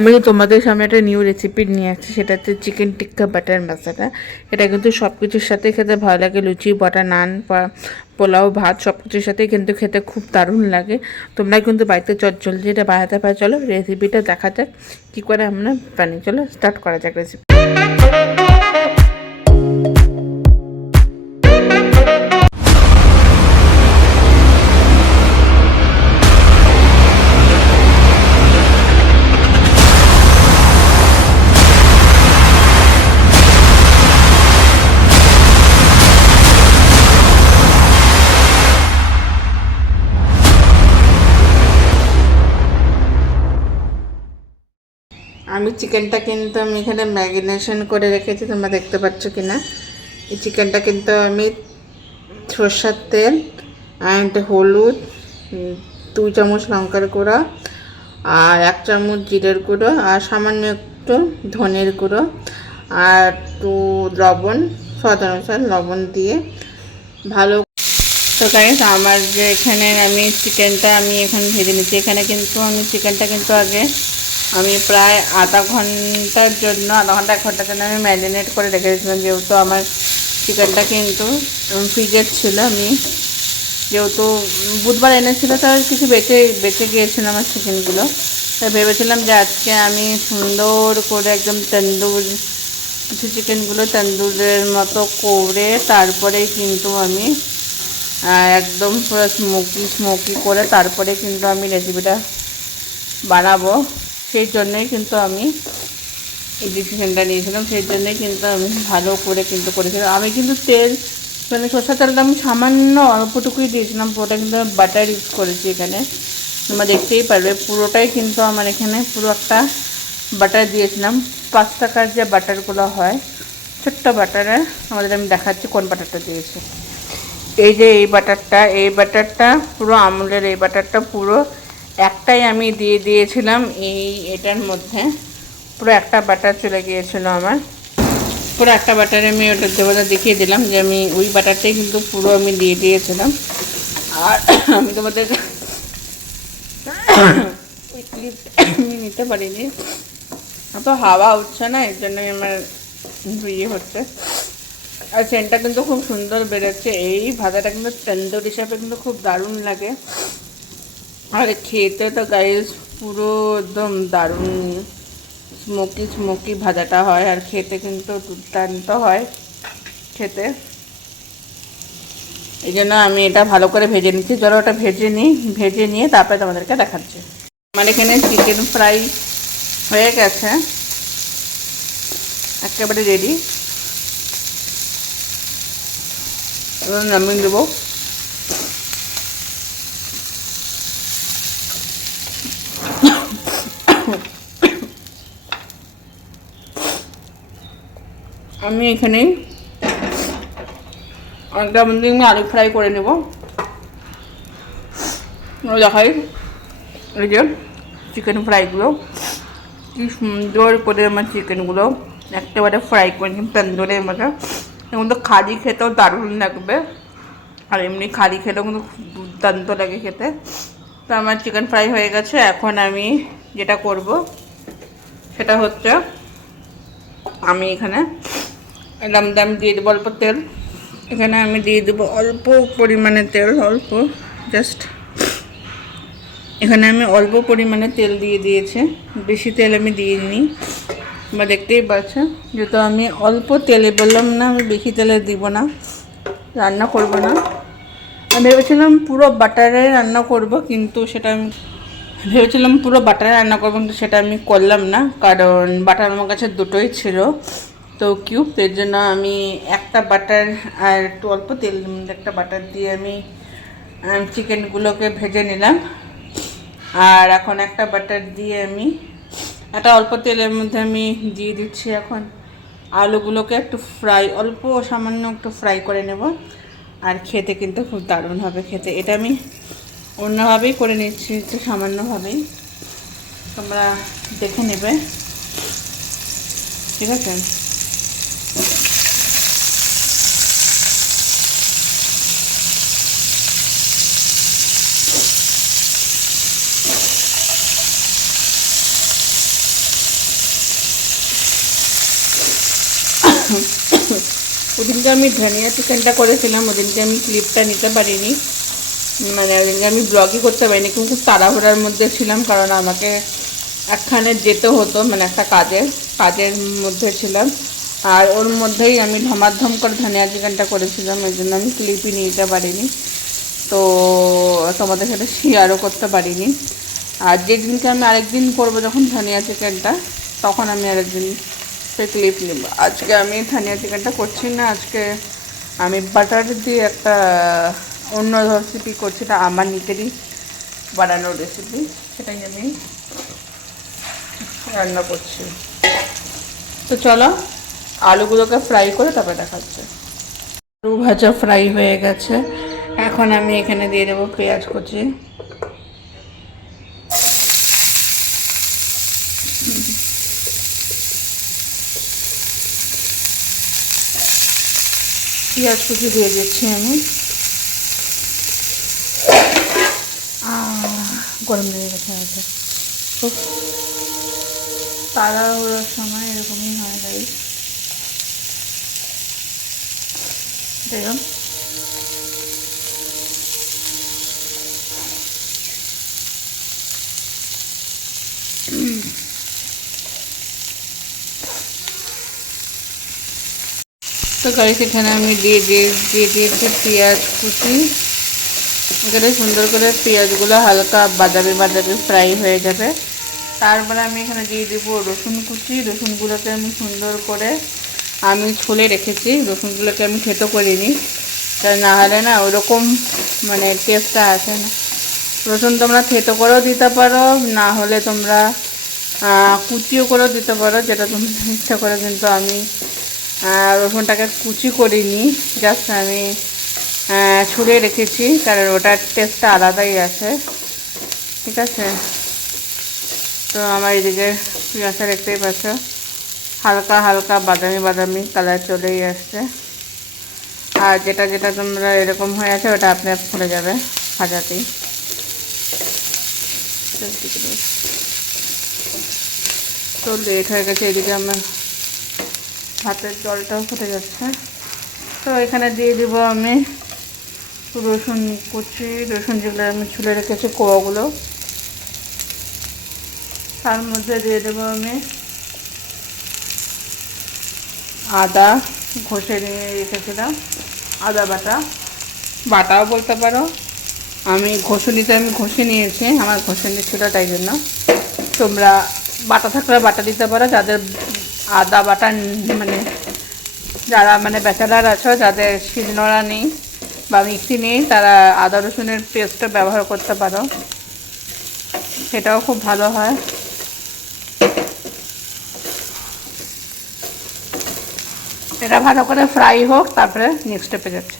আমি তোমাদের সামনে একটা নিউ রেসিপি নিয়ে আসছি, সেটা হচ্ছে চিকেন টিক্কা বাটার মশলা। এটা কিন্তু সব কিছুর সাথে খেতে ভালো লাগে, লুচি, বাটার নান, পোলাও, ভাত সব কিছুর সাথেই কিন্তু খেতে খুব দারুণ লাগে। তোমরা কিন্তু বাড়িতে জলদি এটা বানাতে পারো। চলো রেসিপিটা দেখা যাক কী করে আমরা বানিয়ে। চলো স্টার্ট করা যাক রেসিপি। আমি চিকেনটা কিন্তু আমি এখানে ম্যারিনেশন করে রেখেছি, তোমরা দেখতে পাচ্ছ কি না। এই চিকেনটা কিন্তু আমি সর্ষের তেল অ্যান্ড হলুদ, 2 চামচ লঙ্কার গুঁড়ো আর 1 চামচ জিরের গুঁড়ো আর সামান্য একটু ধনের গুঁড়ো আর একটু লবণ, স্বাদ অনুসার লবণ দিয়ে ভালো। তো গাইস, আমার যে এখানে আমি চিকেনটা আমি এখানে ভেজে নিচ্ছি। এখানে কিন্তু আমি চিকেনটা কিন্তু আগে আমি প্রায় আধা ঘন্টার জন্য 1 ঘন্টার জন্য আমি ম্যারিনেট করে রেখে দিয়েছিলাম, যেহেতু আমার চিকেনটা কিন্তু ফ্রিজের ছিল। আমি যেহেতু বুধবার এনেছিল, তার কিছু বেঁচে গিয়েছিল আমার চিকেনগুলো, তাই ভেবেছিলাম যে আজকে আমি সুন্দর করে একদম তন্দুর কিছু চিকেনগুলো তন্দুরের মতো করে তারপরেই কিন্তু আমি একদম পুরো স্মোকি করে তারপরে কিন্তু আমি রেসিপিটা বানাবো। সেই জন্যই কিন্তু আমি এই ডিসিশনটা নিয়েছিলাম, সেই জন্যই কিন্তু আমি ভালো করে কিন্তু করেছিলাম। আমি কিন্তু তেল মানে সরষের তেলটা আমি সামান্য অল্পটুকুই দিয়েছিলাম, পুরোটা কিন্তু বাটার ইউজ করেছি এখানে। তোমরা দেখতেই পারবে পুরোটাই কিন্তু আমার এখানে পুরো একটা বাটার দিয়েছিলাম। 5 টাকার যে বাটারগুলো হয়, ছোট্ট বাটারে, আমাদের আমি দেখাচ্ছি কোন বাটারটা দিয়েছি। এই যে এই বাটারটা পুরো আমুলের, এই বাটারটা পুরো একটাই আমি দিয়ে দিয়েছিলাম এটার মধ্যে। পুরো একটা বাটার চলে গিয়েছিল আমার, পুরো একটা বাটারে আমি ওটা দেওয়াটা দেখিয়ে দিলাম যে আমি ওই বাটারটাই কিন্তু পুরো আমি দিয়ে দিয়েছিলাম। আর আমি তোমাদের ওই ক্লিপটা আমি নিতে পারিনি, অত হাওয়া উঠছে না, এর জন্যই আমার ইয়ে হচ্ছে। আর সেন্টটা কিন্তু খুব সুন্দর বেরোচ্ছে। এই ভাজাটা কিন্তু তন্দুর হিসাবে কিন্তু খুব দারুণ লাগে। আর খেতে তো গাইস পুরো একদম দারুণ স্মোকি ভাজাটা হয়, আর খেতে কিন্তু দুর্দান্ত হয় খেতে। এই জন্য আমি এটা ভালো করে ভেজে নিচ্ছি। চলো ওটা ভেজে নিয়ে তারপরে তোমাদেরকে দেখাচ্ছি। আমার এখানে চিকেন ফ্রাই হয়ে গেছে, একেবারে রেডি। এবার নামিয়ে দেবো। আমি এখানে একটা মধ্যে আমি আলু ফ্রাই করে নেব। দেখাই এই যে চিকেন ফ্রাইগুলো কি সুন্দর করে আমার চিকেনগুলো একেবারে ফ্রাই করে তন্দুরের মধ্যে। এখন তো খালি খেতেও দারুণ লাগবে, আর এমনি খালি খেতেও কিন্তু দুর্দান্ত লাগে খেতে। তো আমার চিকেন ফ্রাই হয়ে গেছে। এখন আমি যেটা করব সেটা হচ্ছে আমি এখানে দাম দিয়ে দেবো অল্প তেল। এখানে আমি দিয়ে দেবো অল্প পরিমাণে তেল, অল্প জাস্ট এখানে আমি অল্প পরিমাণে তেল দিয়ে দিয়েছি, বেশি তেল আমি দিইনি। তোমরা দেখতেই পাচ্ছ, যেহেতু আমি অল্প তেলে বললাম না আমি বেশি তেলে দিব না, রান্না করব না। আমি ভেবেছিলাম পুরো বাটারে রান্না করব, কিন্তু সেটা আমি সেটা আমি করলাম না, কারণ বাটার আমার কাছে দুটোই ছিল তো কিউব। এর জন্য আমি একটা বাটার আর একটু অল্প তেল একটা বাটার দিয়ে আমি চিকেনগুলোকে ভেজে নিলাম। আর এখন একটা বাটার দিয়ে আমি একটা অল্প তেলের মধ্যে আমি দিয়ে দিচ্ছি এখন আলুগুলোকে একটু অল্প সামান্য একটু ফ্রাই করে নেব। আর খেতে কিন্তু খুব দারুণ হবে খেতে। এটা আমি অন্যভাবেই করে নিচ্ছি, একটু সামান্যভাবেই, তোমরা দেখে নেবে, ঠিক আছে। ওদিনকে আমি ধনিয়া চিকেনটা করেছিলাম, ওদিনকে আমি ক্লিপটা নিতে পারিনি, মানে ওদিনকে আমি ব্লগই করতে পারিনি, কিন্তু খুব তাড়াহুড়ার মধ্যে ছিলাম, কারণ আমাকে একখানে যেতে হতো, মানে একটা কাজের মধ্যে ছিলাম। আর ওর মধ্যেই আমি ধমাধম করে ধনিয়া চিকেনটা করেছিলাম, এই জন্য আমি ক্লিপই নিতে পারিনি, তো তোমাদের সাথে শেয়ারও করতে পারিনি। আর যেদিনকে আমি আরেকদিন করবো যখন ধনিয়া চিকেনটা, তখন আমি আরেকদিন সেই ক্লিপ নেব। আজকে আমি ধনিয়া চিকেনটা করছি না, আজকে আমি বাটার দিয়ে একটা অন্য রেসিপি করছি, এটা আমার নিজেরই বানানোর রেসিপি, সেটাই আমি রান্না করছি। তো চলো আলুগুলোকে ফ্রাই করে তারপরে দেখাচ্ছে। আলু ভাজা ফ্রাই হয়ে গেছে, এখন আমি এখানে দিয়ে দেবো পেঁয়াজ কুচি। পেঁয়াজ কুচি দিয়ে দিচ্ছি আমি। গরম লেগে গেছে হয়তো, খুব তাড়াহুড়োর সময় এরকমই হয় গাইস। দেখুন তো গাইস, এখানে আমি দিয়ে দিয়েছি পেঁয়াজ কুচি। এখানে সুন্দর করে পেঁয়াজগুলো হালকা বাদামি বাদামি ফ্রাই হয়ে যাবে। তারপরে আমি এখানে দিয়ে দেবো রসুন কুচি। রসুনগুলোকে আমি সুন্দর করে আমি ছুলে রেখেছি, রসুনগুলোকে আমি থেতো করিনি, তা না হলে না ওরকম মানে টেস্টটা আসে না। রসুন তোমরা থেতো করেও দিতে পারো, না হলে তোমরা কুচিও করেও দিতে পারো, যেটা তোমরা ইচ্ছা করে, কিন্তু আমি রসুনটাকে কুচি করিনি, জাস্ট আমি ছুলে রেখেছি, কারণ ওটার টেস্টটা আলাদাই আছে। ঠিক আছে, তো আমার এদিকে পেঁয়াজটা দেখতেই পাচ্ছ হালকা হালকা বাদামি বাদামি কালার চলেই আসছে। আর যেটা যেটা তোমরা এরকম হয়ে আছে ওটা আপনি ফুলে যাবে ভাজাতেই। তো লেট হয়ে গেছে, এদিকে আমার ভাতের জলটাও ফুটে যাচ্ছে। তো এখানে দিয়ে দিব আমি রসুন কুচি, রসুন যেগুলো আমি ছুলে রেখেছি কোয়াগুলো, তার মধ্যে দিয়ে দেবো আমি আদা ঘষে নিয়ে রেখেছিলাম, আদা বাটাও বলতে পারো, আমি ঘষে নিয়েছি, আমার ঘষে ছিল তাই জন্য। তোমরা বাটা থাকলে বাটা দিতে পারো, যাদের আদা বাটা মানে যারা মানে ব্যাচেলার আছো, যাদের শিলনোড়া নেই বা মিক্সি নেই, তারা আদা রসুনের পেস্টটা ব্যবহার করতে পারো, সেটাও খুব ভালো হয়। এটা ভালো করে ফ্রাই হোক, তারপরে নেক্সট স্টেপে যাচ্ছে।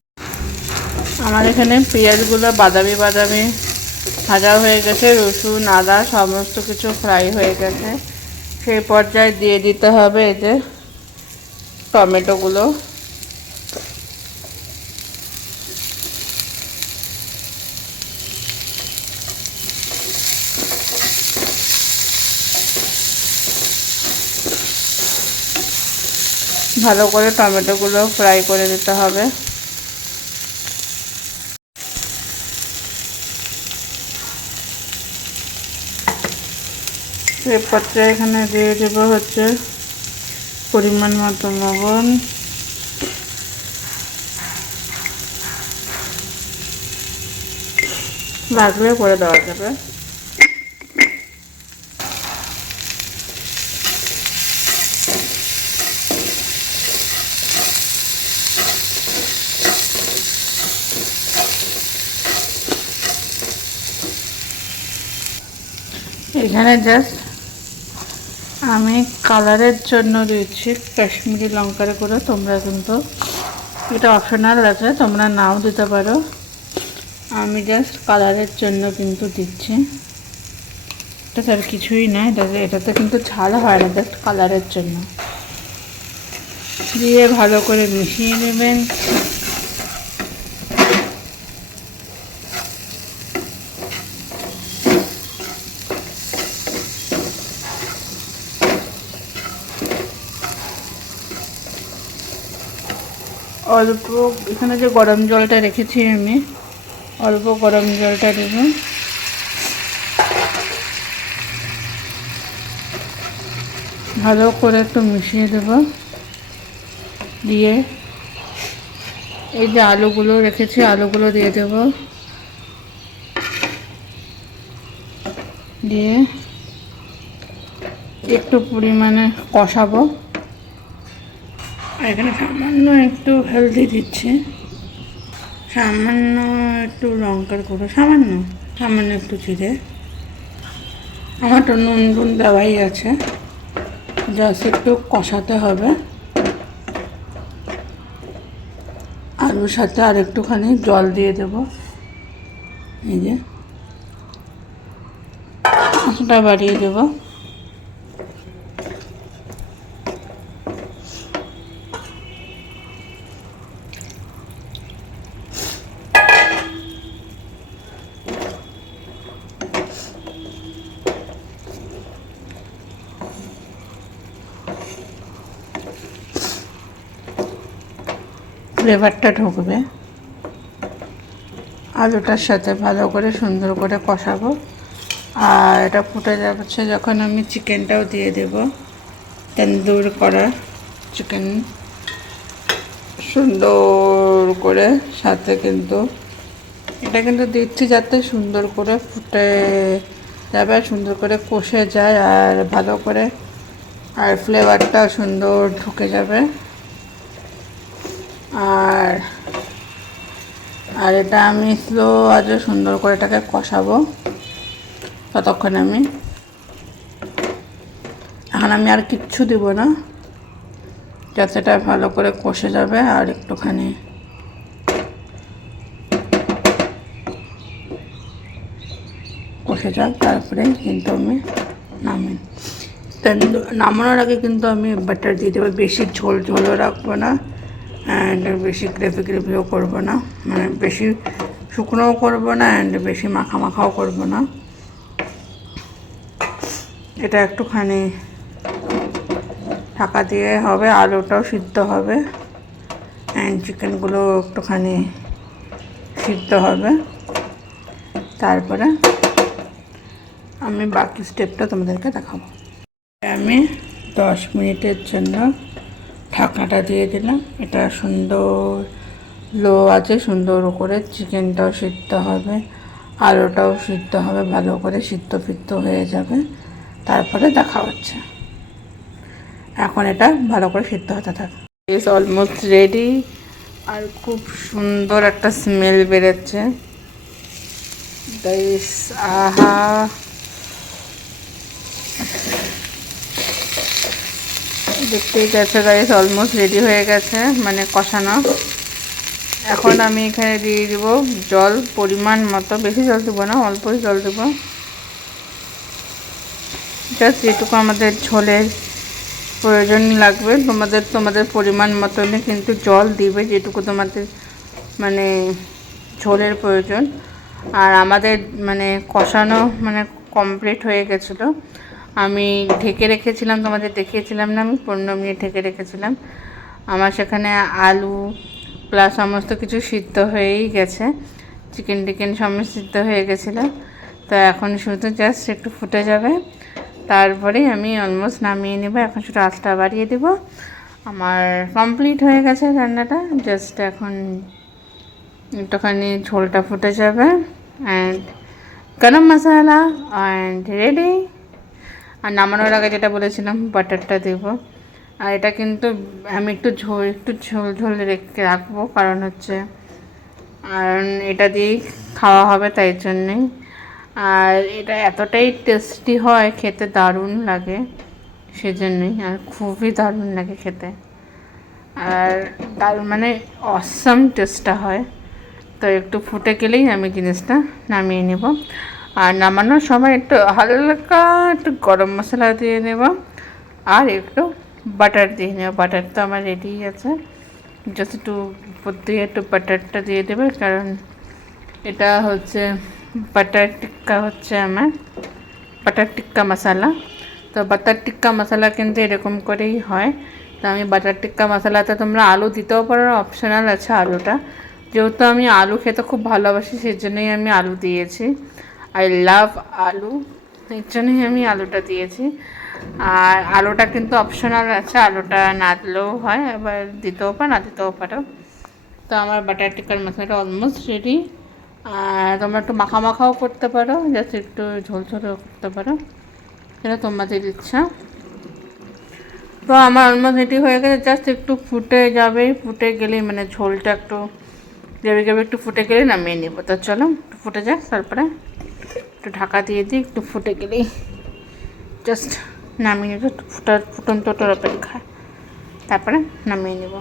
আমার এখানে পেঁয়াজগুলো বাদামি বাদামি ভাজা হয়ে গেছে, রসুন আদা সমস্ত কিছু ফ্রাই হয়ে গেছে। সেই পর্যায়ে দিয়ে দিতে হবে এতে টমেটোগুলো। ভালো করে টমেটোগুলো ফ্রাই করে দিতে হবে। এই পর্যায়ে এখানে দিয়ে দেব হচ্ছে পরিমাণ মতো লবণ, লাগলে করে দেওয়া যাবে। এখানে জাস্ট আমি কালারের জন্য দিচ্ছি কাশ্মীরি লঙ্কার গুঁড়ো, তোমরা কিন্তু এটা অপশনাল আছে, তোমরা নাও দিতে পারো, আমি জাস্ট কালারের জন্য কিন্তু দিচ্ছি। এটা আর কিছুই না, এটাতে কিন্তু ঝাল হয় না, জাস্ট কালারের জন্য। দিয়ে ভালো করে মিশিয়ে নেবেন। অল্প এখানে যে গরম জলটা রেখেছি আমি, অল্প গরম জলটা দেব। ভালো করে একটু মিশিয়ে দেব। দিয়ে এই যে আলুগুলো রেখেছি, আলুগুলো দিয়ে দেব। দিয়ে একটু পরিমাণে কষাবো। আর এখানে সামান্য একটু হলদি দিচ্ছি, সামান্য একটু লঙ্কার গুঁড়ো, সামান্য সামান্য একটু জিরে। আমার তো নুন দেওয়াই আছে, জাস্ট একটু কষাতে হবে। আলুর সাথে আর একটুখানি জল দিয়ে দেব। এই যে আঁচটা বাড়িয়ে দেব। ফ্লেভারটা ঢুকবে আলুটার সাথে, ভালো করে সুন্দর করে কষাবো। আর এটা ফুটে যাচ্ছে যখন আমি চিকেনটাও দিয়ে দেব, তন্দুর করা চিকেন সুন্দর করে। সাথে কিন্তু এটা কিন্তু দিচ্ছি যাতে সুন্দর করে ফুটে যাবে, সুন্দর করে কষে যায় আর ভালো করে, আর ফ্লেভারটা সুন্দর ঢুকে যাবে। আর আর এটা আমি স্লো আজও সুন্দর করে এটাকে কষাবো ততক্ষণ। এখন আমি আর কিচ্ছু দিব না, যাতে এটা ভালো করে কষে যাবে। আর একটুখানি কষে যাক, তারপরে কিন্তু আমি নামানোর আগে কিন্তু আমি বাটার দিয়ে দেবো। বেশি ঝোলও রাখবো না, অ্যান্ড বেশি গ্রেভিও করবো না, মানে বেশি শুকনোও করবো না, অ্যান্ড বেশি মাখাও করবো না। এটা একটুখানি ঢাকা দিয়ে হবে, আলুটাও সিদ্ধ হবে, অ্যান্ড চিকেনগুলো একটুখানি সিদ্ধ হবে। তারপরে আমি বাকি স্টেপটা তোমাদেরকে দেখাবো। আমি 10 মিনিটের জন্য ঢাকনাটা দিয়ে দিলাম। এটা সুন্দর লো আছে, সুন্দর করে চিকেনটাও সিদ্ধ হবে, আলুটাও সিদ্ধ হবে, ভালো করে সিদ্ধ হয়ে যাবে। তারপরে দেখা হচ্ছে। এখন এটা ভালো করে সিদ্ধ হতে থাকে। It's almost ready. আর খুব সুন্দর একটা স্মেল বেরোচ্ছে। গাইস, আহা, দেখতেই পাচ্ছ গাইস, অলমোস্ট রেডি হয়ে গেছে, মানে কষানো। এখন আমি এখানে দিয়ে দিব জল পরিমাণ মতো, বেশি জল দেবো না, অল্পই জল দেবো। জাস্ট যেটুকু আমাদের ঝোলের প্রয়োজন লাগবে, তোমাদের পরিমাণ মতনই কিন্তু জল দিবে, যেটুকু তোমাদের মানে ঝোলের প্রয়োজন। আর আমাদের মানে কষানো মানে কমপ্লিট হয়ে গেছিলো। আমি ঢেকে রেখেছিলাম, তোমাদের দেখিয়েছিলাম না, আমি 15 মিনিট ঢেকে রেখেছিলাম। আমার সেখানে আলু প্লাস সমস্ত কিছু সিদ্ধ হয়েই গেছে, চিকেন সমস্ত সিদ্ধ হয়ে গেছিলো। তো এখন শুধু জাস্ট একটু ফুটে যাবে, তারপরেই আমি অলমোস্ট নামিয়ে নেব। এখন শুধু আঁচটা বাড়িয়ে দেব। আমার কমপ্লিট হয়ে গেছে রান্নাটা। জাস্ট এখন একটুখানি ঝোলটা ফুটে যাবে, অ্যান্ড গরম মশলা অ্যান্ড রেডি। আর নামানোর আগে যেটা বলেছিলাম বাটারটা দেব। আর এটা কিন্তু আমি একটু ঝোল রেখে রাখবো, কারণ এটা দিয়েই খাওয়া হবে, তাই জন্যেই। আর এটা এতটাই টেস্টি হয়, খেতে দারুণ লাগে, সেজন্যই। আর খুবই দারুণ লাগে খেতে, আর দারুণ মানে অসাম টেস্টটা হয়। তো একটু ফুটে গেলেই আমি জিনিসটা নামিয়ে নেব। আর নামানোর সময় একটু হালকা একটু গরম মশলা দিয়ে নেব, আর একটু বাটার দিয়ে নেব। বাটার তো আমার রেডি আছে, জাস্ট একটু উপর দিয়ে একটু বাটারটা দিয়ে দেবে, কারণ এটা বাটার টিক্কা আমার বাটার টিক্কা মশলা। তো বাটার টিক্কা মশলা কিন্তু এরকম করেই হয়, তো আমি বাটার টিক্কা মশলাতে তোমরা আলু দিতেও পারো, অপশনাল আছে আলুটা। যেহেতু আমি আলু খেতে খুব ভালোবাসি সেই জন্যই আমি আলু দিয়েছি। আই লাভ আলু, এর জন্যই আমি আলুটা দিয়েছি। আর আলুটা কিন্তু অপশনাল আছে, আলুটা না দিলেও হয়, আবার দিতেও পারো না দিতেও পারো। তো আমার বাটার টিক্কার মশলাটা অলমোস্ট রেডি। আর তোমরা একটু মাখা মাখাও করতে পারো, জাস্ট একটু ঝোল ঝোলও করতে পারো, সেটা তোমাদের ইচ্ছা। তো আমার অলমোস্ট রেডি হয়ে গেছে, জাস্ট একটু ফুটে যাবে, ফুটে গেলেই মানে ঝোলটা একটু গ্রেভি গ্রেভি একটু ফুটে গেলে নামিয়ে নেব। তো চলো একটু ফুটে যাক, তারপরে একটু ঢাকা দিয়ে দিই, একটু ফুটে গেলেই জাস্ট নামিয়ে নেব। ফুটন্তটার অপেক্ষায়, তারপরে নামিয়ে নেব।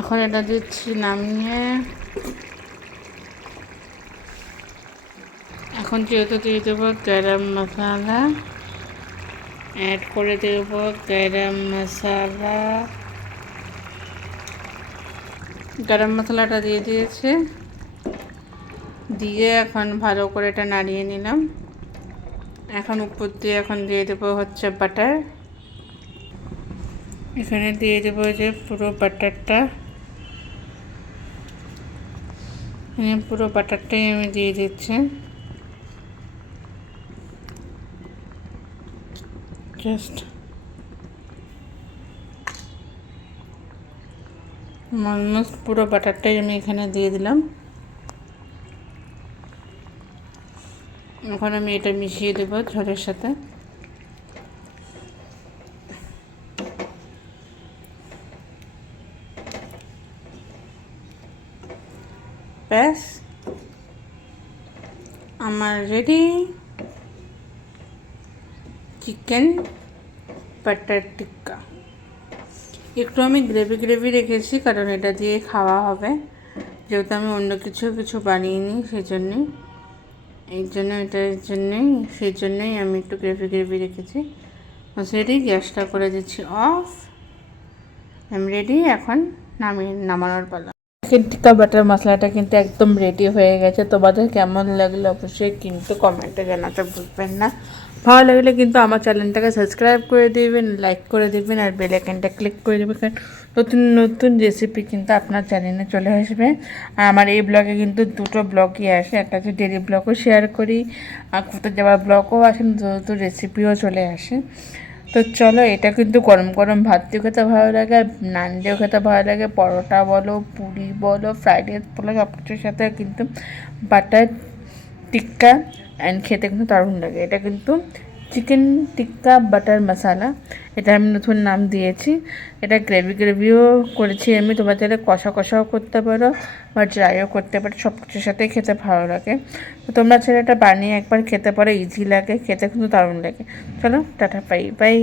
এখন এটা দিচ্ছি নামিয়ে। এখন যেহেতু দিয়ে দেবো গরম মশলা, অ্যাড করে দেব গরম মশলা। গরম মশলাটা দিয়ে দিয়েছে, দিয়ে এখন ভালো করে এটা নাড়িয়ে নিলাম। এখন উপর দিয়ে এখন দিয়ে দেবো হচ্ছে বাটার। এখানে দিয়ে দেবো যে পুরো বাটারটা, পুরো বাটারটাই আমি দিয়ে দিচ্ছি। জাস্ট অলমোস্ট পুরো বাটারটাই আমি এখানে দিয়ে দিলাম। এখন আমি এটা মিশিয়ে দেবো ঝোলের সাথে। ব্যাস আমার রেডি চিকেন বাটার টিক্কা। একটু আমি গ্রেভি গ্রেভি রেখেছি, কারণ এটা দিয়ে খাওয়া হবে, যেহেতু আমি অন্য কিছু বানিয়ে সেই জন্যেই, সেই জন্যই আমি একটু গ্রেভি গ্রেভি রেখেছি। রেডি, গ্যাসটা করে দিচ্ছি অফ। আমি রেডি, এখন নামানোর পালা। চিকেন টিক্কা বাটার মশলাটা কিন্তু একদম রেডি হয়ে গেছে। তোমাদের কেমন লাগলো অবশ্যই কিন্তু কমেন্টে জানাতে ভুলবেন না। ভালো লাগলে কিন্তু আমার চ্যানেলটাকে সাবস্ক্রাইব করে দেবেন, লাইক করে দেবেন, আর বেল আইকনটা ক্লিক করে দেবেন, কারণ নতুন নতুন রেসিপি কিন্তু আপনার চ্যানেলে চলে আসবে। আর আমার এই ব্লগে কিন্তু দুটো ব্লগই আসে, একটা হচ্ছে ডেলি ব্লগও শেয়ার করি, আর কোথাও যাওয়ার ব্লগও আসে, নতুন রেসিপিও চলে আসে। তো চলো, এটা কিন্তু গরম গরম ভাত দিয়ে খেতে ভালো লাগে, আর নান দিয়েও খেতে ভালো লাগে, পরোটা বলো, পুরি বলো, ফ্রাইড রাইস বলো, সব কিছুর সাথে কিন্তু বাটার টিক্কা অ্যান্ড খেতে কিন্তু দারুণ লাগে। এটা কিন্তু চিকেন টিক্কা বাটার মশলা, এটা আমি নতুন নাম দিয়েছি। এটা গ্রেভি গ্রেভিও করেছি আমি, তোমার চাইলে কষা কষাও করতে পারো বা ড্রাইও করতে পারো, সব কিছুর সাথেই খেতে ভালো লাগে। তো তোমরা ছেলে এটা বানিয়ে একবার খেতে পারো, ইজি লাগে, খেতে কিন্তু দারুণ লাগে। চলো টাটা, বাই বাই।